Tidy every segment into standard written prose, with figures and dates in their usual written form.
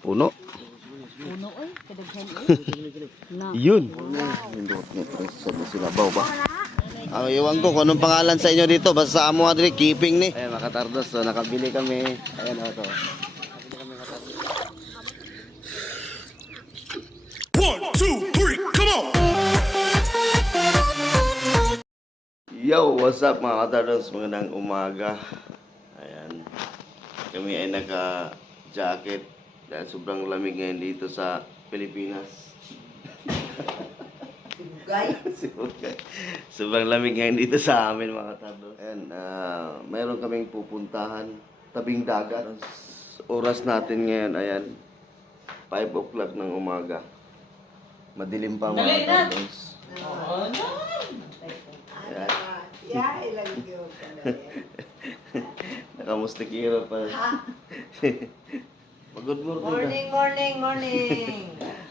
Puno. Puno oy, kadaghan na. Yun. Nindot ni Preso sa Silabaw ba? Ang iwan ko kung anong pangalan sa inyo dito. Basta sa amo adri keeping ni. Ayan mga katardos, so nakabili kami. Ayan o to. One, two, three, come on! Yo, what's up mga katardos? Magandang umaga. Ayan. Kami ay naka-jacket dahil sobrang lamig ngayon dito sa Pilipinas. Sibugay. Sobrang lamig ngayon dito sa amin mga katardos. Ayan, mayroon kaming pupuntahan tabing dagat. Oras natin ngayon, ayan, 5 o'clock ng umaga. Madilim pa mga katardos. Ayan. Nakamustikiro pa. Good morning. Morning.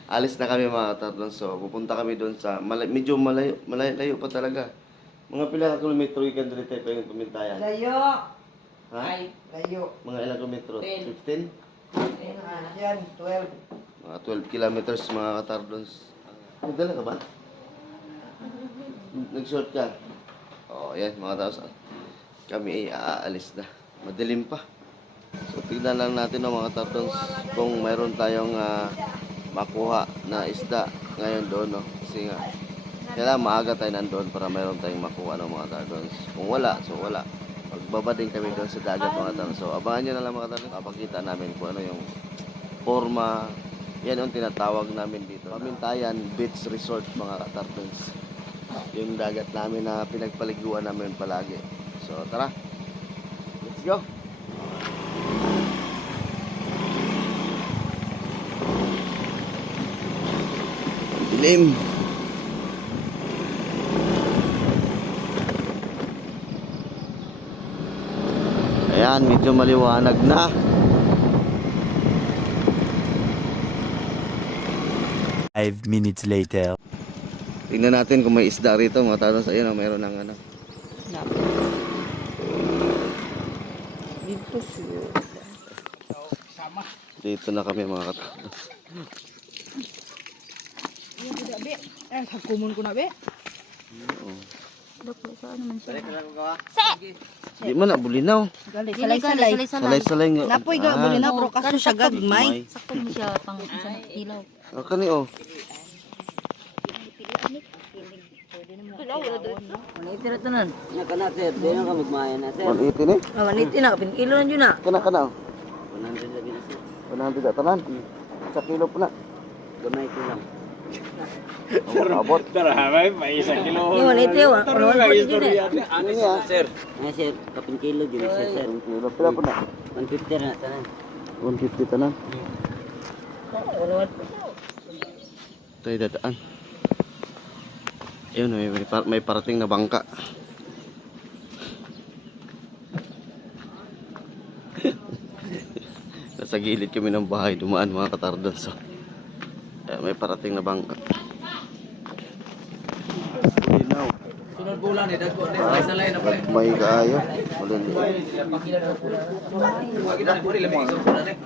Alis na kami mga katardos. So, pupunta kami doon sa medyo malayo pa talaga. Mga pila ka kilometro ikan dito pa yung pumintayan. Layo. Ha? Layo. Mga ilang kilometro? 15? Yan, 12. Mga 12 kilometers mga katardos. Nagdala ka ba? Nag-short ka? Oo, yan mga katardos. Kami ay aalis na. Madilim pa. So, tignan lang natin mga katardos kung mayroon tayong makuha na isda ngayon doon, no? Kasi nga kailangan maaga tayo nandoon para mayroon tayong makuha ng mga katardos. Kung wala, so wala. Magbaba din kami doon sa dagat mga katardos. So, abangan nyo na lang mga katardos. Papakita namin kung ano yung forma. Yan yung tinatawag namin dito. Pamintayan Beach Resort mga katardos. Yung dagat namin na pinagpaliguan namin palagi. So, tara. Let's go. Dilim. Ayan, medyo maliwanag na. Five minutes later. Tingnan natin kung may isda rito mga tatas. Ayan, mayroon ng ano. Dito siya. Dito na kami mga tatas. Iya tidak be. Kumun ko na be. Oo. Dok, saan naman siya? Di man na bulinaw. Gali, salay-salay. Salay-salay nga. Napoy ga bulinaw pero kaso siya gagmay. Sakto mo siya pang isang ilaw. Kani oh. Maniti na tanan. Nakana sir, di na ka magmaya na sir. 180 ni. Maniti na, pinkilo na dyan na. Kana oh. 100 na bilis. 100 na tanan. Sa kilo po na. Gamay ko lang. Abot. Yung maniti, wala ko dyan eh. Ano niya? Sir. Nga sir, kapinkilo dyan siya sir. Kilo pila po na. 150 na tanan. 150 tanan. Wala. Tayo dadaan. Ayun, may parating na bangka. Nasa gilid kami ng bahay, dumaan mga katardos. So, may parating na bangka. Linaw. Sunod bulan eh, dagko. Salay na pala. May kaayo. Malindi. Kita ni puri lamig isang bulan eh.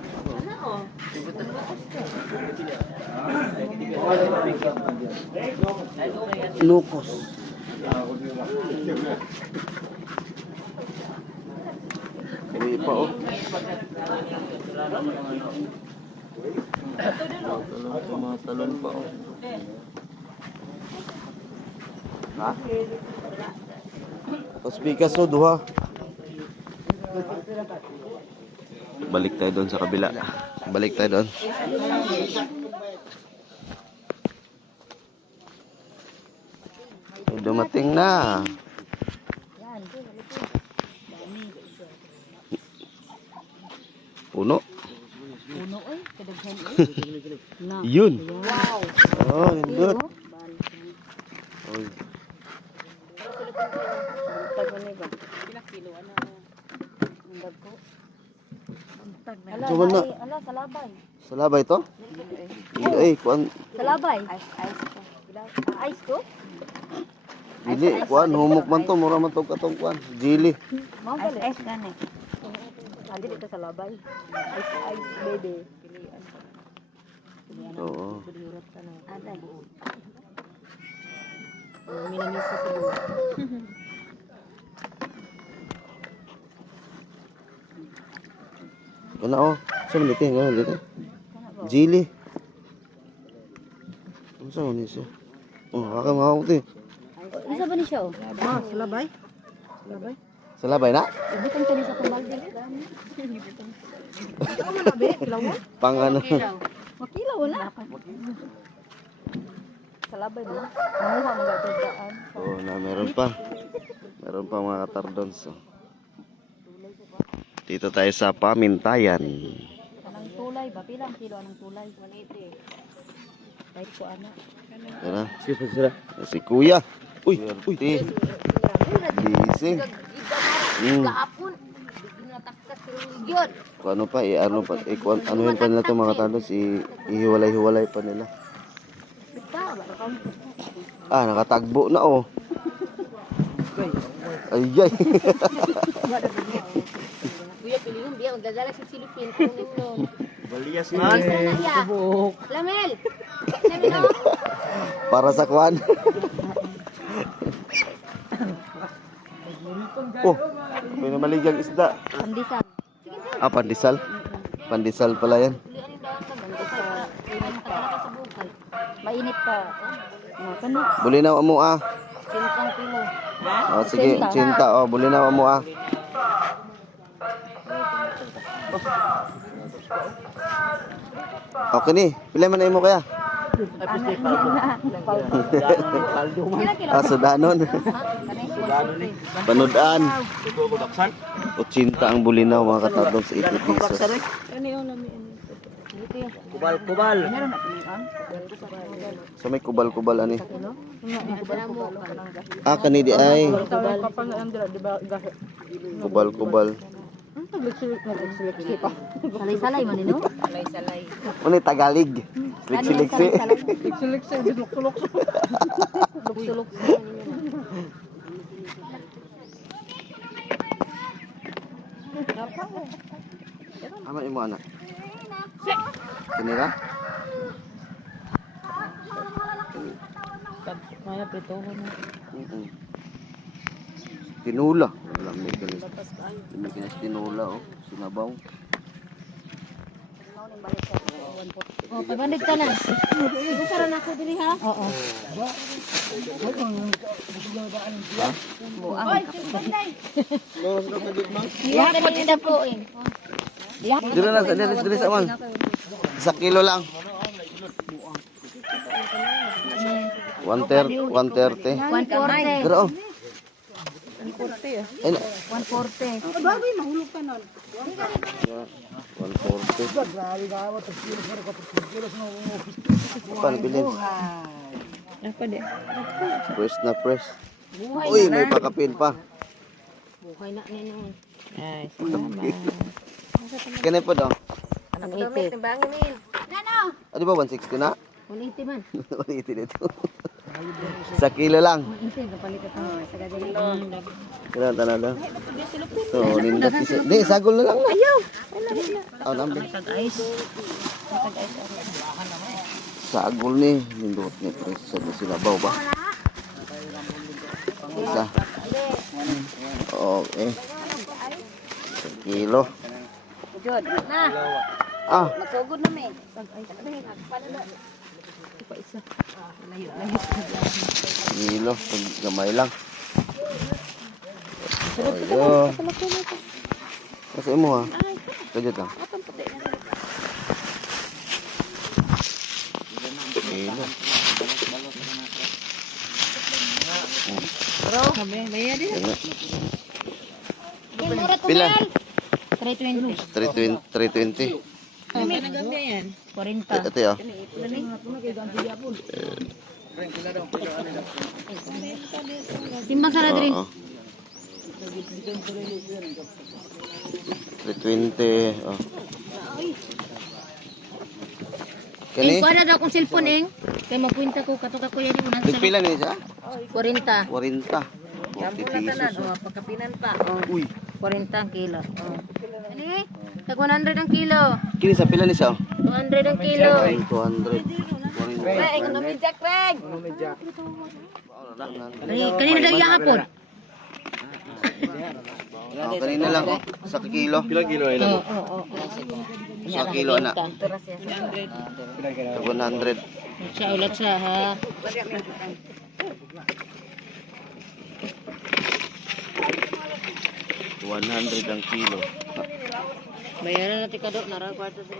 Lukos. Hindi pa oh. Mga talon pa oh. Ha? Paspikas no, duha. Balik tayo doon sa kabila. Balik tayo doon. Dumating na. Puno. Puno oy, kadaghan na. Yun. Wow. Oh, nindot. Oy. Tago ni ba? Pila kilo ano? Ang dagko. Ala, So, wala. ala sa labay. Sa labay to? Eh, kuan. Sa labay. Ice to. Ice to? Dili, kuan, humok man to, mura man to katong kuan. Jili. Mao gali. Ice gani. Andi dito sa labay. Ice baby. Pilian. Oo. Buriurot ka na. Ada. Minamis ka siguro. Kana oh. Sa man dito, ngano dito. Jili. Ano sa man siya? Oh, kakamaw ti. Isa ba ni siya, oh? Salabay. Salabay. Sa labay na? Ibutang ka ni sa kumbal din. Ito man labi, kilawan. Pang ano? Makilaw, wala. Salabay ba? Mamuha mo ga daan. Oh, na meron pa. Meron pa mga katardons. Oh. Dito tayo sa Pamintayan. Anong tulay ba? Pilang kilo anong tulay? 180. Kahit ko ana. Tara. Si Kuya. Uy, uy. Busy. Kahapon. Ginatakkas pero yun. Kung ano pa, ano pa, ano yun pa nila itong mga tandos, ihiwalay-hiwalay pa nila. Ah, nakatagbo na oh. Ayay. Kuya, pilihon dia. Magdadala sa silipin. Kunin mo. Balias Isa na iya. Lamel. Sabi no? Para sa kwan. Oh, may namaligang isda. Pandisan. Ah, pandesal. Pandesal pala yan. Mainit pa. Kano? Buli na mo ah. 5 kilo. Oh, sige, cinta. Oh, buli na mo ah. Okay ni, pila man na imo kaya? Ah, sudanon. Panudan. 80 ang bulinaw mga katadong sa 80 pesos. Ano yung lami? Kubal. So may kubal-kubal ani. Ah, kani di ay kubal-kubal. Salay-salay man no? Salay-salay. Ano Tagalog? Liksi-liksi. Liksi-liksi, sulok-sulok. Sulok-sulok. Ama imo anak. Kanira? Maya prito ko na. Tinula. Wala may kanis. May kanis tinula oh. Sinabaw. Oh, pabandig ka na. Gusto rin ako dili ha? Oo. Buang. Iya ka dito po eh. Dili na dili sa man. 1 kilo lang. 130. 140. Pero oh. 140 ah. Ay, 140. Baboy, mahulog ka nun. 140. Paano bilhin? Apa dia? Press na press. Uy, may pakapin pa. Buhay na ninong. Ay, salamat. Kaya po daw. Anak damit ng bangin min. Nano? Ah, di ba 160 na? 180 man. 180 dito. 1 kilo lang. 180 kapalit ka sa gadili. Kailan talaga? So, nindot isa. Di, sagol na lang. Ayaw. Oh, nambi. Tag-ice. Tag-ice ako. Sagol ni. Nindot ni. Presa na sila. Baw ba? Isa. Okay. 1 kilo. Jod. Na. Ah, Magsugod na mi. Tag-ice. Pa isa. Layo-layo. kilo. Pag gamay lang. Ayo. Kasi mo ha. Kajat lang. Kilo. Bro, bayad din. Pila? 320. 320. Kami nagami yan. 40. Ito yun. Timbang ka na diri. Oo. 320. Oh. Kani? Kuha na daw akong cellphone eng. Kaya magkwenta ko katok ako yan unang Nagpila ni siya? 40. 40. 40 pesos. Oh, pagkapinan pa. Uy. 40 ang kilo. Oh. Ani? Tag 100 ang kilo. Kini sa pila ni siya? 200 ang kilo. 200. Ay, ano mi Jack Reg? Ay, Kanina na ihapon. kanina lang. Sa kilo. Pilang kilo ay lang? Sa kilo na. 100. Sa ulat sa ha. 100 ang kilo. Bayaran natin ka doon. Nara kwarto sa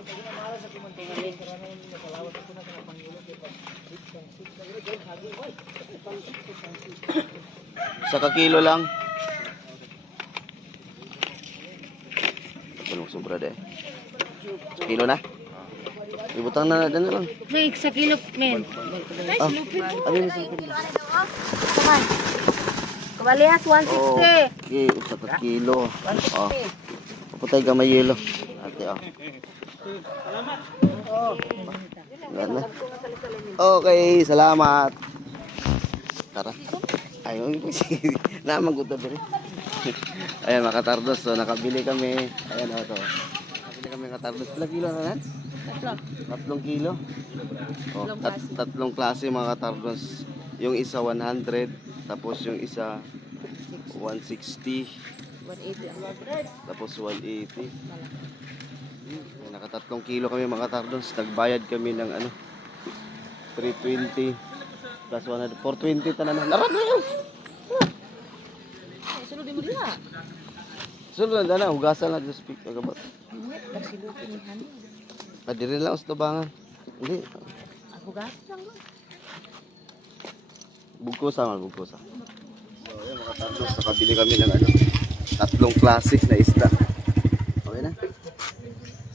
Sa kilo lang. Tulong sobra deh. Sa kilo na? Ibutang na na lang. Hey, sa kilo, men. Ah, ano yung sa kilo? Kaman. Kabalihas, 160. Okay, sa kilo. Oh. Papatay ka may yelo. Ate, oh. Yan na. Okay, salamat. Tara. Ayun, naman ko to rin. Ayan, mga katardos. So, nakabili kami. Ayan, ito. Nakabili kami katardos. Ilang kilo na yan? 3 kilo. Oh, tatlong klase mga katardos. Yung isa 100, tapos yung isa 160, 180. tapos 180. Nakatatlong kilo kami mga katardos. Nagbayad kami ng ano 320 plus 100, 420 tanan. Larat na yun. Sunod mo diha. Sunod na hugasan lang just speak agabot. Nagsilutin ni Hani. Kadiri lang sa tabangan. Hindi, Ako gas lang. bugkosa man bugkosa. So, yun mga katardos, nakabili kami ng ano, tatlong klase na isda. Okay na?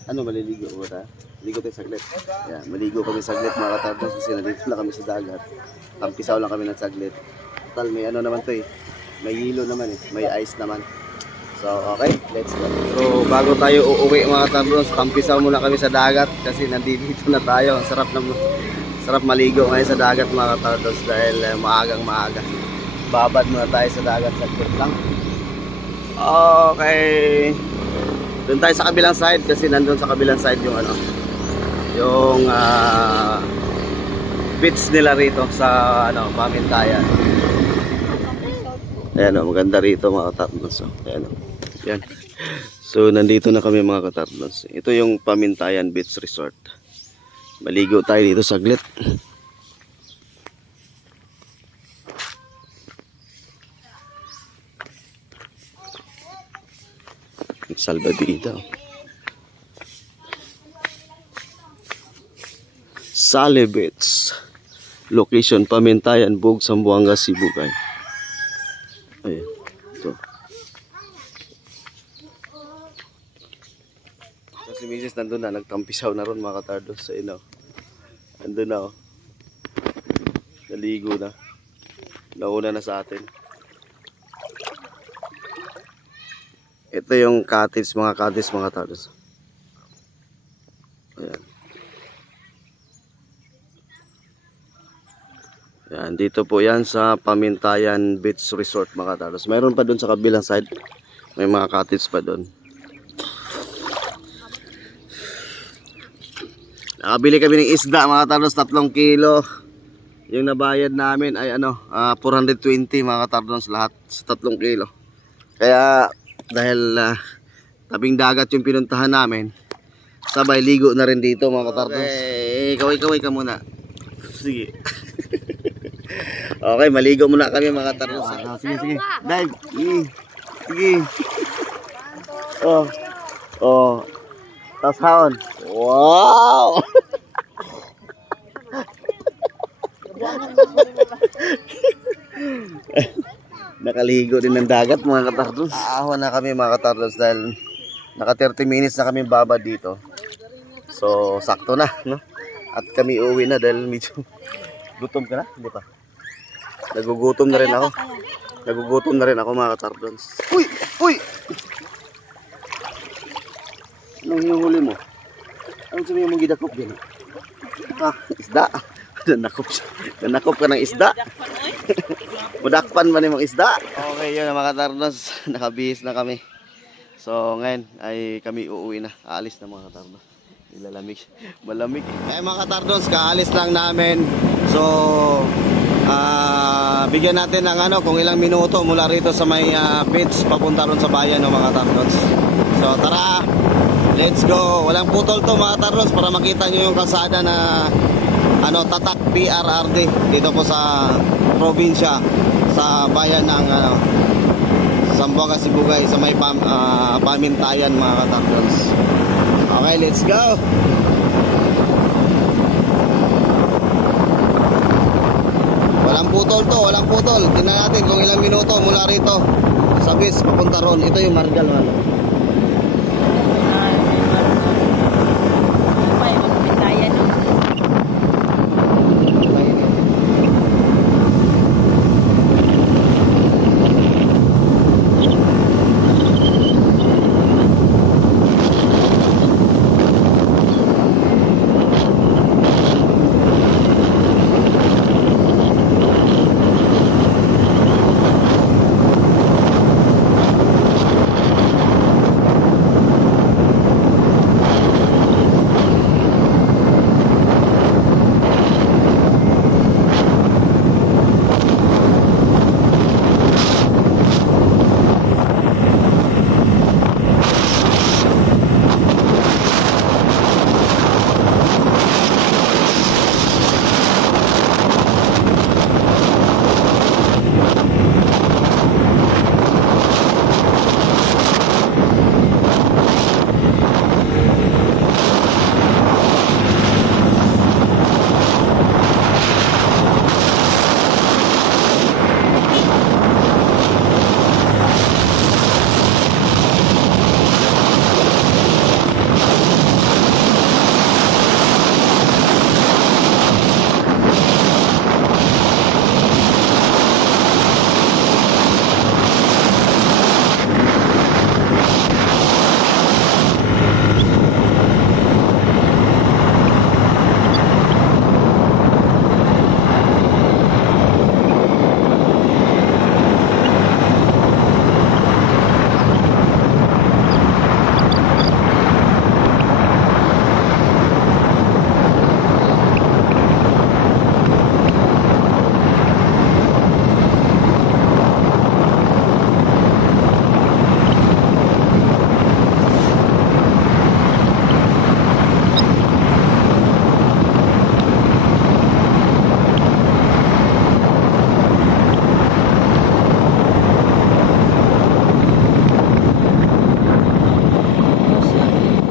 Ano, maliligo mo ta? Ligo tayo saglit. Yeah, maligo kami saglit mga katardos kasi nandito na kami sa dagat. Tampisaw lang kami ng saglit. Total, may ano naman to eh. May hilo naman eh. May ice naman. So, okay, let's go. So, bago tayo uuwi mga katardos, tampisaw muna kami sa dagat kasi nandito na tayo. Ang sarap maligo ngayon sa dagat mga katardos dahil maagang maaga. Babad muna tayo sa dagat saglit lang. Okay. Doon tayo sa kabilang side kasi nandun sa kabilang side yung ano, yung beach nila rito sa ano, Pamintayan. Ayan o, maganda rito mga katardos. Ayan o. Yan. So, nandito na kami mga katardos. Ito yung Pamintayan Beach Resort. Maligo tayo dito saglit. Salvadita. Sally Beach. Location Pamintayan, Bug, Zamboanga, Cebu. Ayan. Ito. So, si Mrs. nandun na. Nagtampisaw na ron mga katardos sa ino. Nandun na oh. Naligo na. Nauna na sa atin. Ito yung cottage mga katardos. Ayan. Yan, dito po yan sa Pamintayan Beach Resort mga katardos. Mayroon pa doon sa kabilang side. May mga cottage pa doon. Nakabili kami ng isda mga katardos, 3 kilo. Yung nabayad namin ay ano, 420 mga katardos lahat sa 3 kilo. Kaya dahil tabing dagat yung pinuntahan namin, sabay ligo na rin dito mga katardos. Okay, kaway ka muna. Sige. Okay, maligo muna kami mga katardos. Sige. Dive. Sige. Oh. Tas haon. Wow! Nakaligo din ng dagat mga katardos. Aawan na kami mga katardos dahil naka 30 minutes na kami babad dito. So, sakto na, no? At kami uwi na dahil medyo gutom ka na, hindi pa? Nagugutom na rin ako mga katardos. Uy! Anong hinuhuli mo? Anong sabihin mo gidakop din? Isda. Nanakop ka ng isda. Mudakpan ba nimong isda? Okay yun mga katardos. Nakabihis na kami. So ngayon ay kami uuwi na. Aalis na mga katardos. Nilalamig. Malamig. Eh mga katardons, kaalis lang namin. So, bigyan natin ng ano, kung ilang minuto mula rito sa may beach papunta ron sa bayan ng mga katardons. So, tara. Let's go. Walang putol to mga katardons para makita nyo yung kalsada na ano, Tatak PRRD dito po sa probinsya, sa bayan ng ano, Zamboanga, Sibugay, sa may Pamintayan mga katardons. Okay, let's go. Walang putol to, walang putol. Tingnan natin kung ilang minuto mula rito sa beach papunta ron. Ito yung Margal ano. Ay, magpintayan no.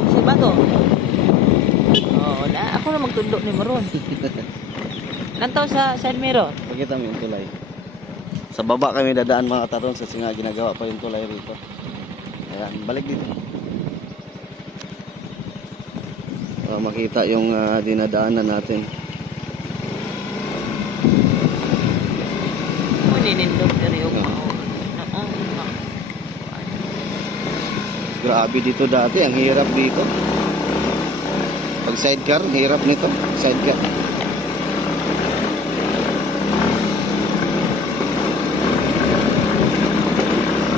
Si Bato. Oh, na ako na magtundok ni Maron. Nanto sa San Miro. Pakita mo yung tulay. Sa baba kami dadaan mga katardons kasi nga ginagawa pa yung tulay rito. Ayan, balik dito. Para makita yung dinadaanan natin. Maninindot diri og mao. Grabe dito dati, ang hirap dito. Pag sidecar, hirap nito. Sidecar.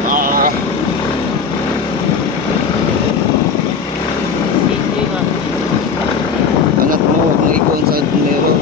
Ah, Sige ba. angat mo, huwag mo ikuan sa meron.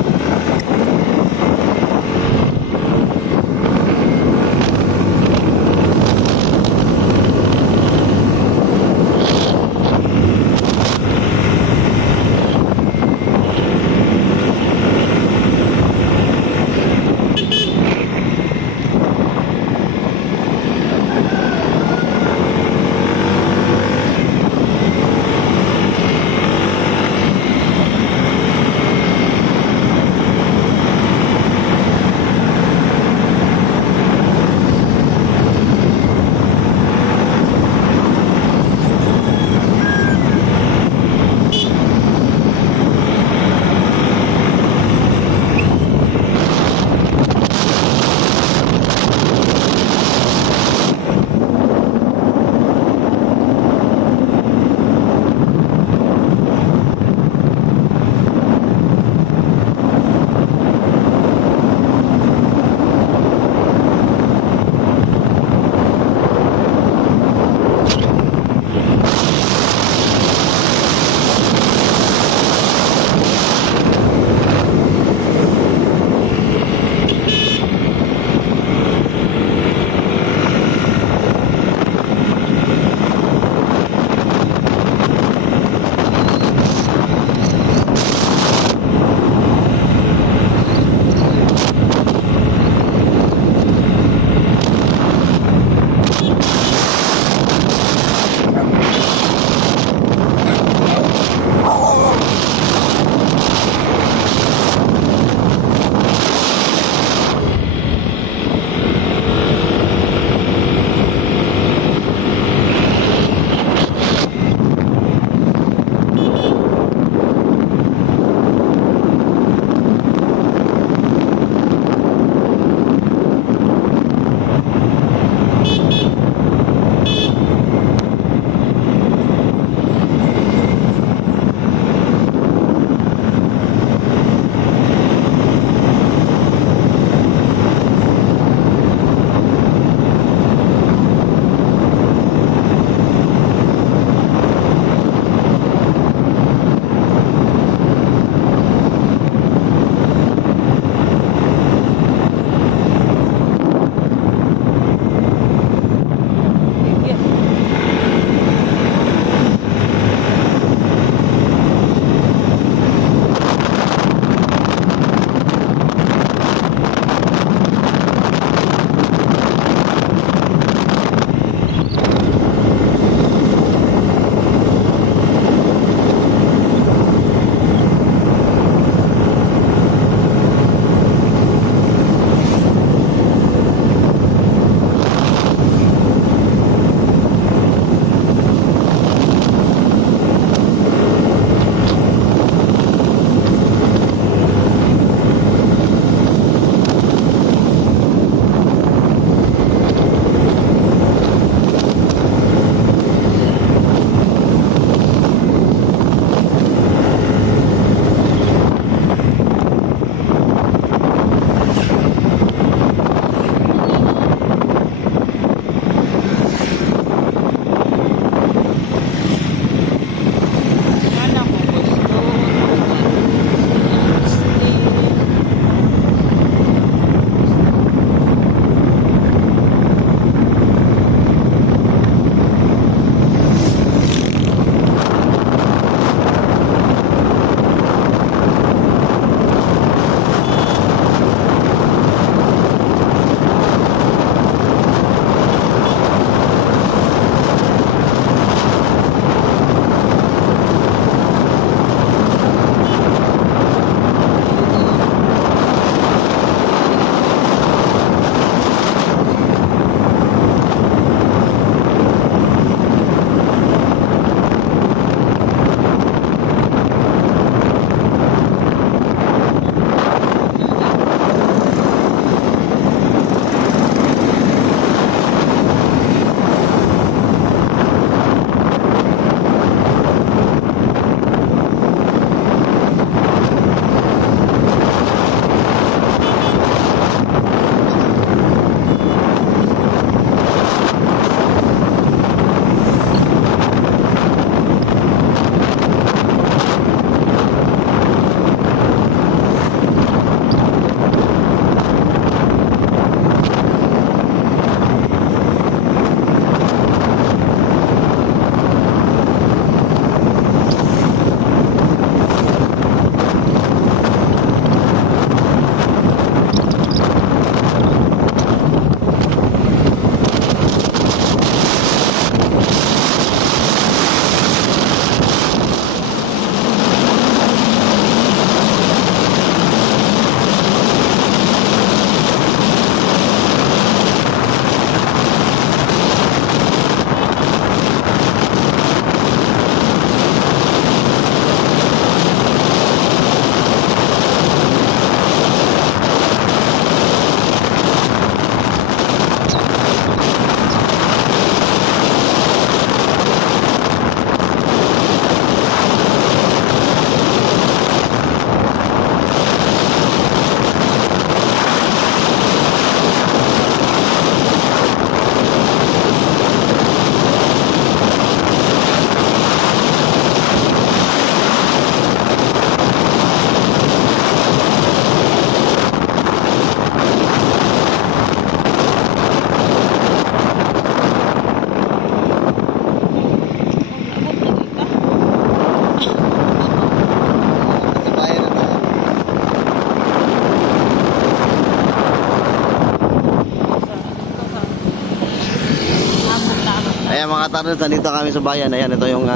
Tardons, nandito kami sa bayan. Ayan, ito yung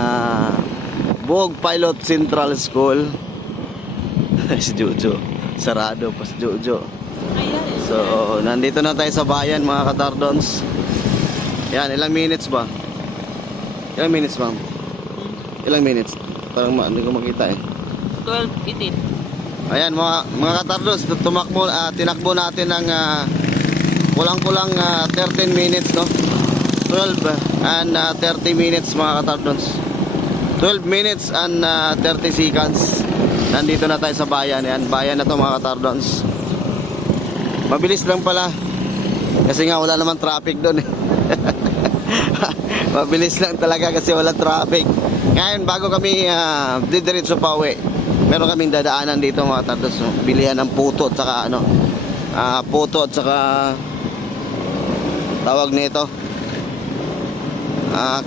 Buog Pilot Central School. Si Jojo. Sarado pa si Jojo. So, nandito na tayo sa bayan mga katardons. Yan, ilang minutes ba? Ilang minutes, ma'am? Ilang minutes? Parang hindi ko makita eh. 12:18. Ayan mga katardons, tinakbo natin ng kulang-kulang 13 minutes, no? 12 and 30 minutes mga katardons. 12 minutes and 30 seconds. Nandito na tayo sa bayan. Ayan, bayan na to mga katardons. Mabilis lang pala. Kasi nga wala naman traffic doon eh. Mabilis lang talaga kasi wala traffic. Ngayon bago kami didiretso pa uwi, meron kaming dadaanan dito mga katardons, no? Bilihan ng puto at saka puto at saka tawag nito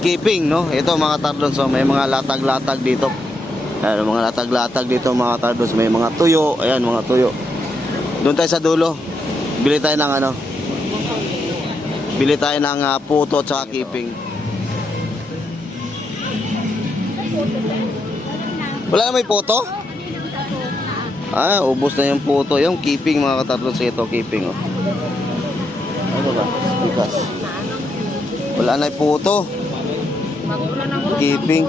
keeping, no? Ito mga katardons, so may mga latag-latag dito. Ayan, mga latag-latag dito mga katardons, may mga tuyo. Ayan, mga tuyo. Doon tayo sa dulo. Bili tayo ng puto at saka keeping. Wala na may puto? Ubos na yung puto. Yung keeping mga katardons, ito keeping, oh. Ano ba? Bukas. Wala na yung puto. Keeping.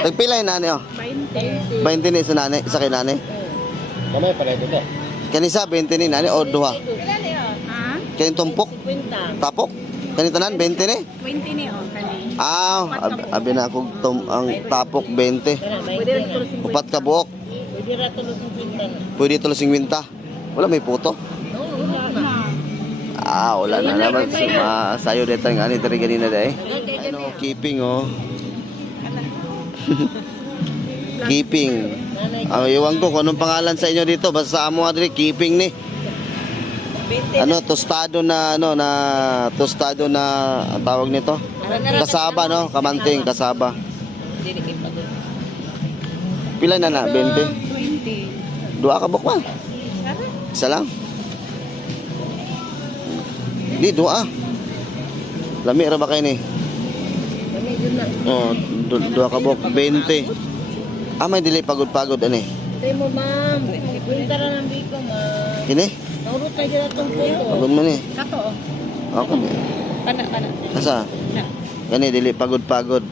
Nagpila yung nani, oh. 20 ni sa nani, isa kay nani. Kamay pala ito. Kanisa 20 ni nani o duha. Kanin tumpok. Tapok. Kanin tanan 20 ni. 20 ni oh kani. Abi na ako ang tapok 20. Upat ka buok. Pwede tulo 50. Wala may puto. Wala na naman. Sayo dito ng ani diri ganina dai. Ano, keeping, oh. Keeping. Iwan ko kung anong pangalan sa inyo dito. Basta sa amo adri keeping ni. Tostado na tostado na ang tawag nito. Kasaba, no? Kamanting kasaba. Pila na 20. 20. Dua ka buk man. Isa lang. Di dua. Lami ra ba kayo ni? Dua ka buk 20. May dili pagod-pagod ani. Tay mo ma'am. Punta ra nang biko ma'am. Kini? Naurot tayo dito tong puto. Pagod man ni. Kato. Ako ni. Kana. Asa? Kani dili pagod-pagod.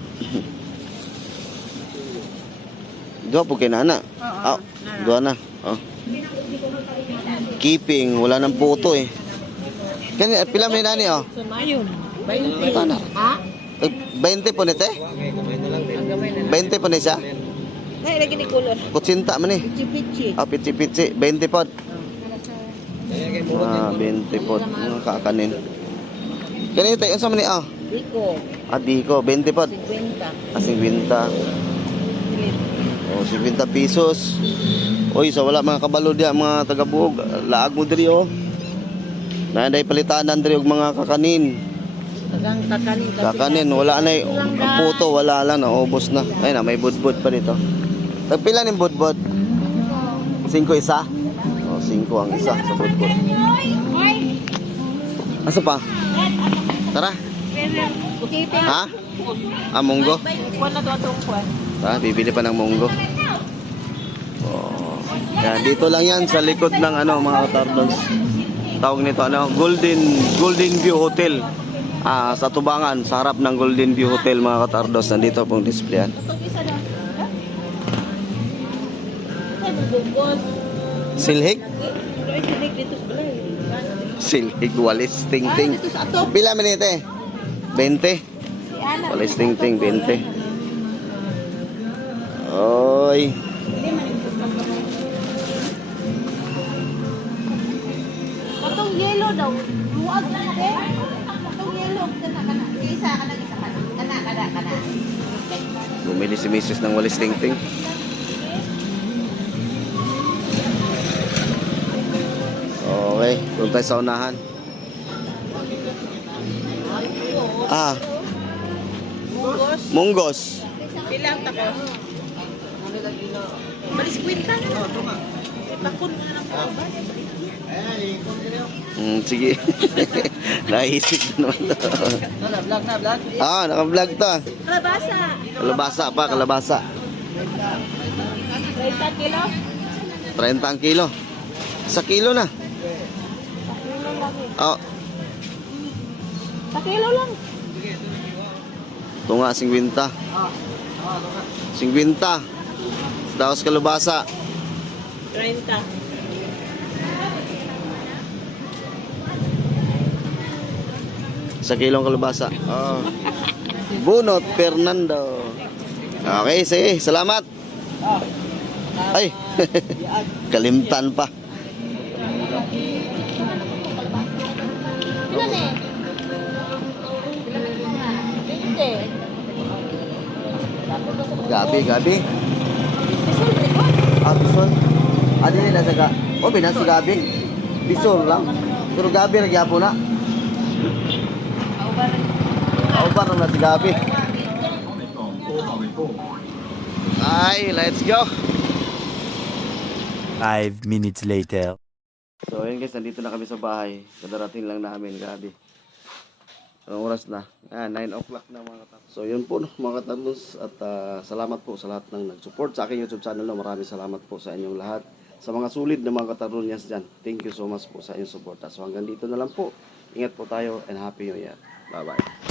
Dua po kay nana. Dua na. Keeping, wala nang puto eh. Kani pila may nani, oh. Ayun. 20. Kana. Ha? 20 po nite? Ang gamay na. 20 po ni siya? Nay lagi ni kulor. Kutsinta man eh. Pichi-pichi. Pichi-pichi. 20 po. 20 po. Mga kakanin. Kani tayo, unsa man ni, Biko. Diko, 20 po. 50. 50 pesos. Oy, sa wala mga kabalo diya, mga taga-buog. Laag mo diri, oh. Naanday palitanan diri og mga kakanin. Tagang kakanin. Kakanin, wala na ang puto, wala lang, naubos na. Ay na, may budbud pa dito. Tagpila ning budbud? 5 isa? 5 ang isa sa budbud. Asa pa? Tara. Ha? Munggo? Kuan na to atong kuan. Bibili pa ng munggo. Yan, dito lang yan sa likod ng mga katardons. Tawag nito Golden View Hotel. Sa Tubangan, sa harap ng Golden View Hotel mga katardos. Nandito pong displayan. Silhig? Silhig, walis ting-ting. Pila minute? 20? Walis ting-ting, 20. Oy. Katong yelo daw. Luwag na de. Katong yelo kana. Isa kana. Bumili si Mrs. ng walis ting-ting. Okay, doon tayo sa unahan. Munggos. Pilang takos. Balis kwenta na. Bakon na lang. Sige. Naisip na naman to. Ah, naka-vlog to. Kalabasa. Kalabasa pa, kalabasa. 30 kilo. 30 ang kilo. Sa kilo na. Oh, Sa kilo lang. ito nga, 50. 50. Tapos kalabasa. 30. Sa kilong kalabasa. Oh. Bunot Fernando. Okay, sige. Salamat. Ay. Kalimtan pa. Ilan eh? 20. Gabi. Ah, bison. Ah, dili na sa ga. Oh, binan si gabi. Bison lang. Pero gabi nagyapo na. Auban na si gabi. Ay, let's go. 5 minutes later. So, ayun guys, nandito na kami sa bahay. Kadarating lang namin, gabi. Anong oras na? 9 o'clock na mga katarnos. So, yun po, no, mga katarnos. At salamat po sa lahat ng nag-support sa aking YouTube channel. No. Maraming salamat po sa inyong lahat. Sa mga sulit na mga katarnos dyan. Thank you so much po sa inyong support. So, hanggang dito na lang po. Ingat po tayo and Happy New Year. Bye-bye.